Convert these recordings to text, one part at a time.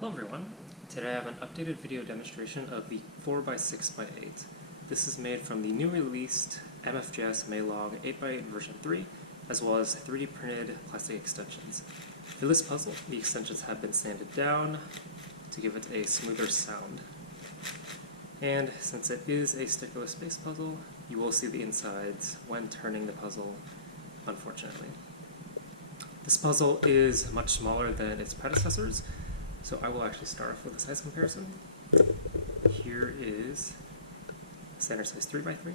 Hello everyone. Today I have an updated video demonstration of the 4x6x8. This is made from the new released MFJS Meilong 8x8 version 3, as well as 3D printed plastic extensions. For this puzzle, the extensions have been sanded down to give it a smoother sound. And since it is a stickerless space puzzle, you will see the insides when turning the puzzle, unfortunately. This puzzle is much smaller than its predecessors, so I will actually start off with a size comparison. Here is standard size 3x3.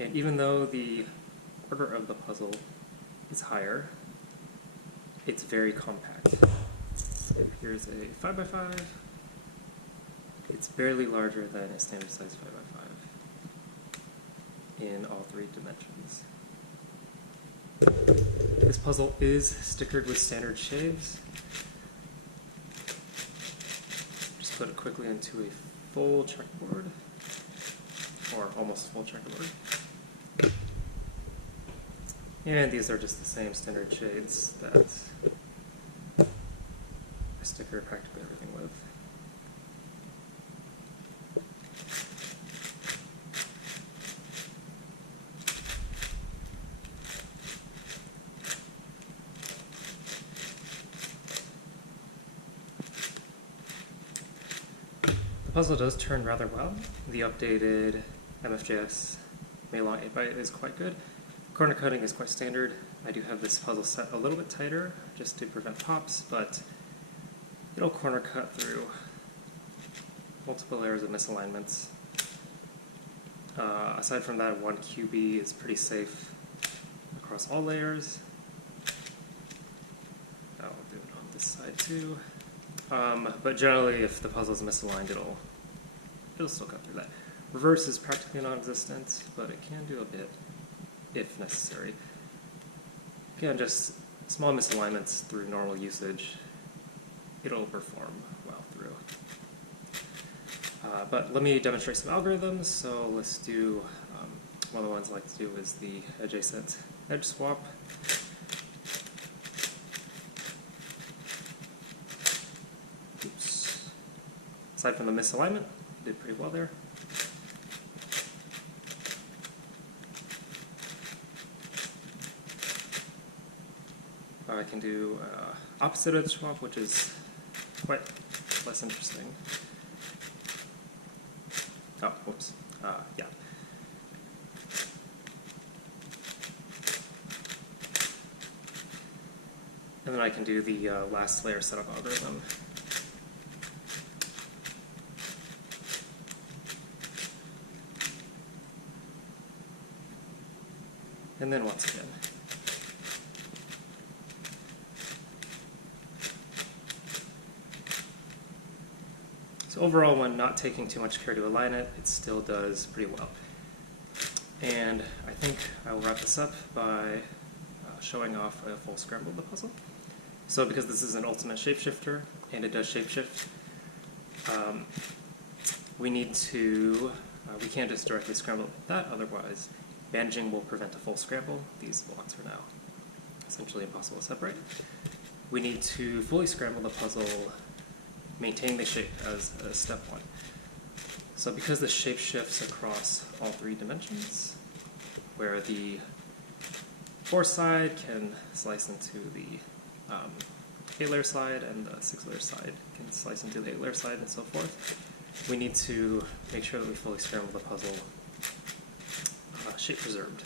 And even though the order of the puzzle is higher, it's very compact. So here's a 5x5. It's barely larger than a standard size 5x5 in all three dimensions. This puzzle is stickered with standard shades. Just put it quickly into a full checkerboard, or almost full checkerboard. And these are just the same standard shades that I sticker practically everything with. The puzzle does turn rather well. The updated MFJS Meilong 8x8 is quite good. Corner cutting is quite standard. I do have this puzzle set a little bit tighter just to prevent pops, but it'll corner cut through multiple layers of misalignments. Aside from that, 1QB is pretty safe across all layers. I'll do it on this side too. But generally, if the puzzle is misaligned, it'll still cut through that. Reverse is practically non-existent, but it can do a bit if necessary. Again, just small misalignments through normal usage, it'll perform well through. But let me demonstrate some algorithms. So let's do, one of the ones I like to do is the adjacent edge swap. Oops. Aside from the misalignment, did pretty well there. I can do opposite edge swap, which is quite less interesting. Oh, whoops. Yeah. And then I can do the last layer setup algorithm. And then once again. So overall, when not taking too much care to align it, it still does pretty well. And I think I will wrap this up by showing off a full scramble of the puzzle. So because this is an ultimate shapeshifter, and it does shapeshift, we need to, we can't just directly scramble like that, otherwise bandaging will prevent a full scramble. These blocks are now essentially impossible to separate. We need to fully scramble the puzzle, maintain the shape as step one. So because the shape shifts across all three dimensions, where the 4 side can slice into the 8-layer side and the 6-layer side can slice into the 8-layer side and so forth, we need to make sure that we fully scramble the puzzle shape preserved.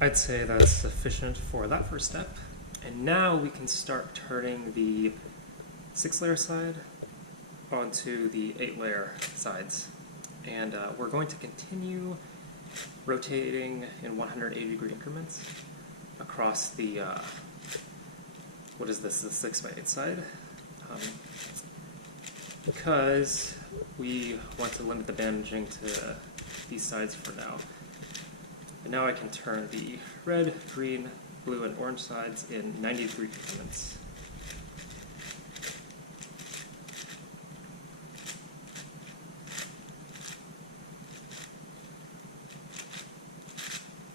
I'd say that's sufficient for that first step. And now we can start turning the 6-layer side onto the 8-layer sides. And we're going to continue rotating in 180-degree increments across the, what is this, the 6x8 side, because we want to limit the bandaging to these sides for now. And now I can turn the red, green, blue, and orange sides in 90-degree increments.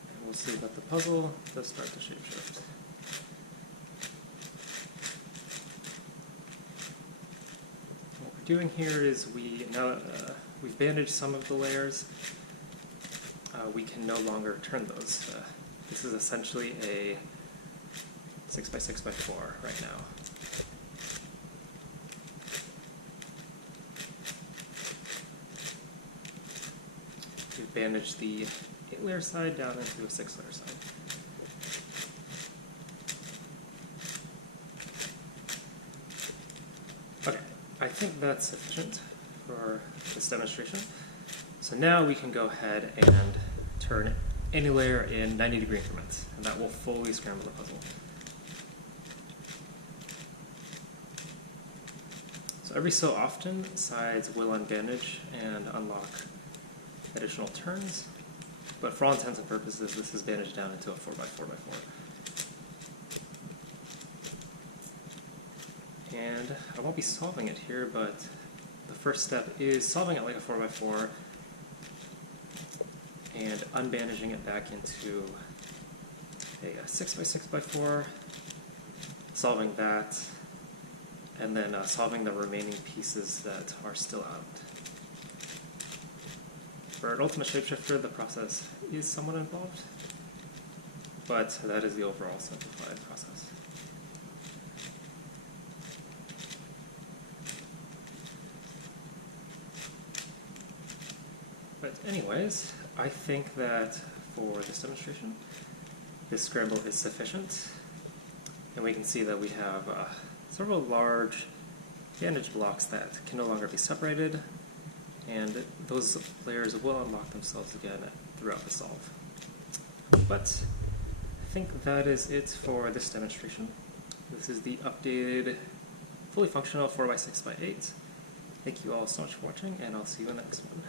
And we'll see that the puzzle does start to shapeshift. What we're doing here is now that we've bandaged some of the layers, we can no longer turn those. This is essentially a 6x6x4 right now. We've bandaged the 8-layer side down into a 6-layer side. Okay, I think that's sufficient for this demonstration. So now we can go ahead and turn any layer in 90-degree increments, and that will fully scramble the puzzle. So every so often, sides will unbandage and unlock additional turns, but for all intents and purposes, this is bandaged down into a 4x4x4. And I won't be solving it here, but the first step is solving it like a 4x4 and unbandaging it back into a 6x6x4, solving that, and then solving the remaining pieces that are still out. For an ultimate shapeshifter, the process is somewhat involved, but that is the overall simplified process. But anyways, I think that for this demonstration, this scramble is sufficient, and we can see that we have several large bandage blocks that can no longer be separated, and those layers will unlock themselves again throughout the solve. But I think that is it for this demonstration. This is the updated, fully functional 4x6x8. Thank you all so much for watching, and I'll see you in the next one.